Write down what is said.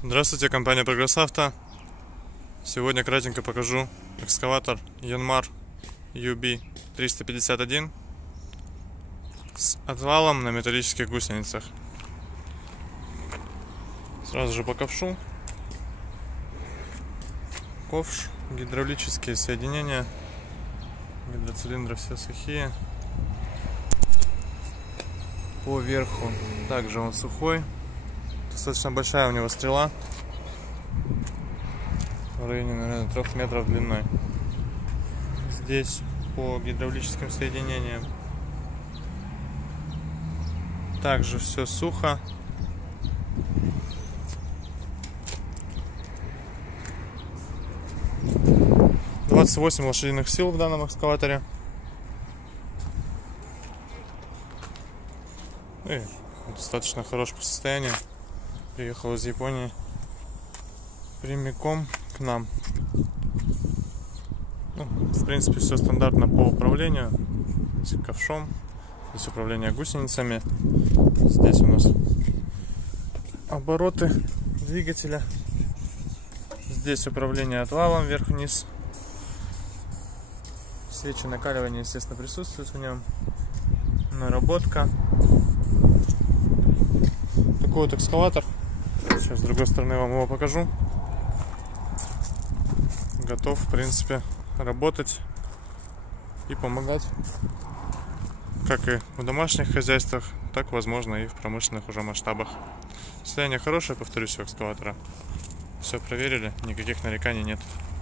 Здравствуйте, компания Прогресс Авто. Сегодня кратенько покажу экскаватор Yanmar UB351 с отвалом на металлических гусеницах. Сразу же по ковшу. Ковш, гидравлические соединения, гидроцилиндры все сухие. По верху также он сухой. Достаточно большая у него стрела, в районе, наверное, 3 метров длиной. Здесь по гидравлическим соединениям также все сухо. — 28 лошадиных сил в данном экскаваторе. И достаточно хорош по состоянию. Приехал из Японии прямиком к нам. В принципе, все стандартно по управлению. С ковшом. Здесь управление гусеницами. Здесь у нас обороты двигателя. Здесь управление отвалом вверх-вниз. Свечи накаливания, естественно, присутствуют в нем. Наработка. Такой вот экскаватор. Сейчас с другой стороны вам его покажу. Готов, в принципе, работать и помогать как и в домашних хозяйствах, так, возможно, и в промышленных уже масштабах. Состояние хорошее, повторюсь, у экскаватора. Все проверили, никаких нареканий нет.